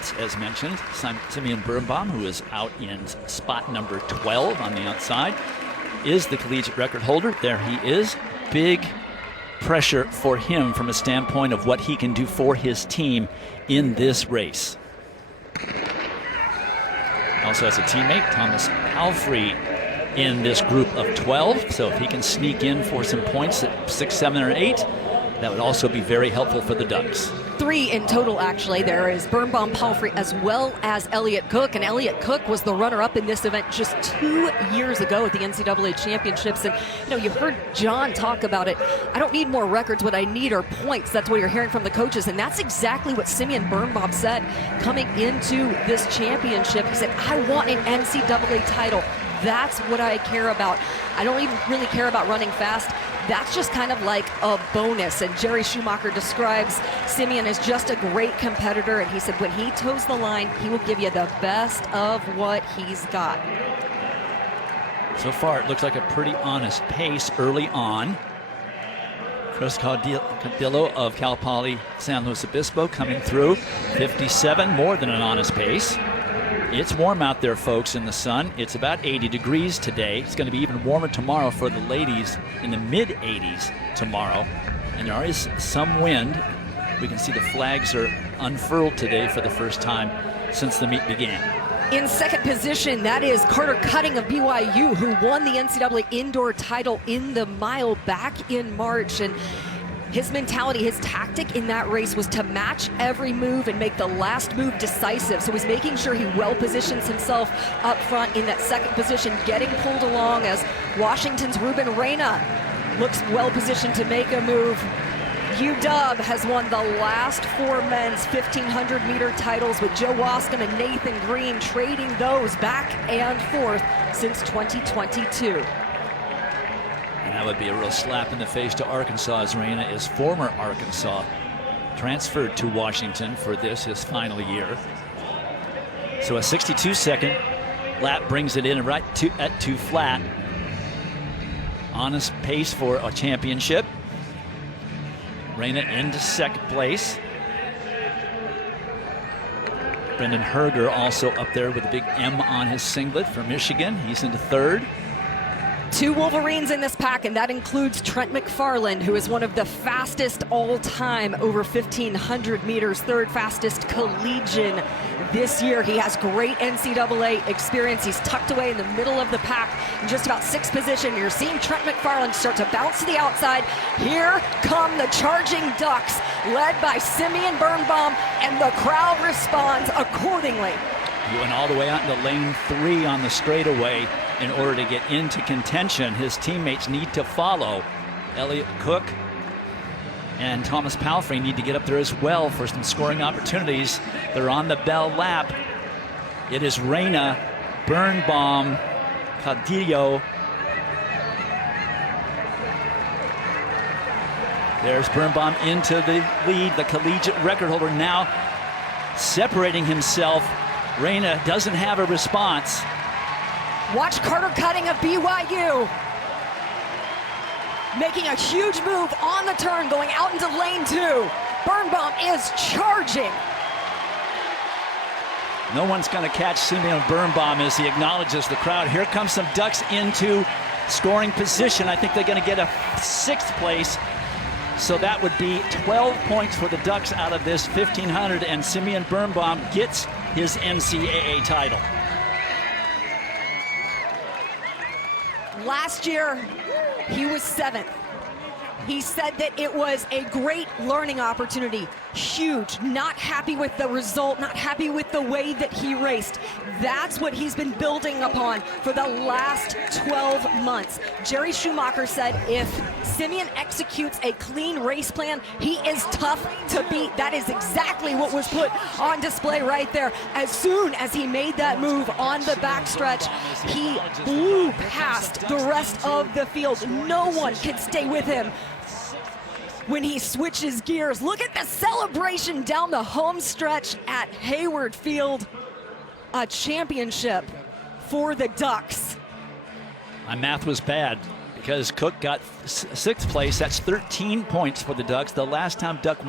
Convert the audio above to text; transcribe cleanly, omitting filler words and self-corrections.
records, as mentioned. Simeon Birnbaum, who is out in spot number 12 on the outside, is the collegiate record holder. There he is. Big pressure for him from a standpoint of what he can do for his team in this race. Also has a teammate, Thomas Palfrey, in this group of 12. So if he can sneak in for some points at 6, 7, or 8, that would also be very helpful for the Ducks. 3 in total, actually. There is Birnbaum, Palfrey, as well as Elliott Cook. And Elliott Cook was the runner-up in this event just 2 years ago at the NCAA championships. And, you know, you heard John talk about it. I don't need more records. What I need are points. That's what you're hearing from the coaches. And that's exactly what Simeon Birnbaum said coming into this championship. He said, I want an NCAA title. That's what I care about. I don't even really care about running fast. That's just kind of like a bonus. And Jerry Schumacher describes Simeon as just a great competitor. And he said when he toes the line, he will give you the best of what he's got. So far, it looks like a pretty honest pace early on. Chris Caudillo of Cal Poly San Luis Obispo coming through. 57, more than an honest pace. It's warm out there, folks, in the sun. It's about 80 degrees today. It's going to be even warmer tomorrow for the ladies, in the mid-80s tomorrow. And there is some wind. We can see the flags are unfurled today for the first time since the meet began. In second position, that is Carter Cutting of BYU, who won the NCAA indoor title in the mile back in March. And his mentality, his tactic in that race was to match every move and make the last move decisive. So he's making sure he well positions himself up front in that second position, getting pulled along as Washington's Ruben Reyna looks well positioned to make a move. UW has won the last 4 men's 1,500 meter titles with Joe Wascom and Nathan Green trading those back and forth since 2022. And that would be a real slap in the face to Arkansas, as Reyna is former Arkansas, transferred to Washington for this, his final year. So a 62-second lap brings it in right at 2 flat. Honest pace for a championship. Reyna into second place. Brendan Herger also up there with a big M on his singlet for Michigan. He's into third. 2 Wolverines in this pack, and that includes Trent McFarland, who is one of the fastest all-time over 1,500 meters, third fastest collegian this year. He has great NCAA experience. He's tucked away in the middle of the pack in just about 6th position. You're seeing Trent McFarland start to bounce to the outside. Here come the charging Ducks, led by Simeon Birnbaum, and the crowd responds accordingly. He went all the way out into lane 3 on the straightaway in order to get into contention. His teammates need to follow. Elliott Cook and Thomas Palfrey need to get up there as well for some scoring opportunities. They're on the bell lap. It is Reyna, Birnbaum, Caudillo. There's Birnbaum into the lead, the collegiate record holder now separating himself. Reyna doesn't have a response. Watch Carter Cutting of BYU making a huge move on the turn, going out into lane 2. Birnbaum is charging. No one's going to catch Simeon Birnbaum as he acknowledges the crowd. Here comes some Ducks into scoring position. I think they're going to get a 6th place. So that would be 12 points for the Ducks out of this 1,500, and Simeon Birnbaum gets his NCAA title. Last year, he was 7th. He said that it was a great learning opportunity. Huge. Not happy with the result, not happy with the way that he raced. That's what he's been building upon for the last 12 months. Jerry Schumacher said if Simeon executes a clean race plan, he is tough to beat. That is exactly what was put on display right there. As soon as he made that move on the backstretch, he blew past the rest of the field. No one can stay with him when he switches gears. Look at the celebration down the home stretch at Hayward Field. A championship for the Ducks. My math was bad because Cook got 6th place. That's 13 points for the Ducks. The last time Duck won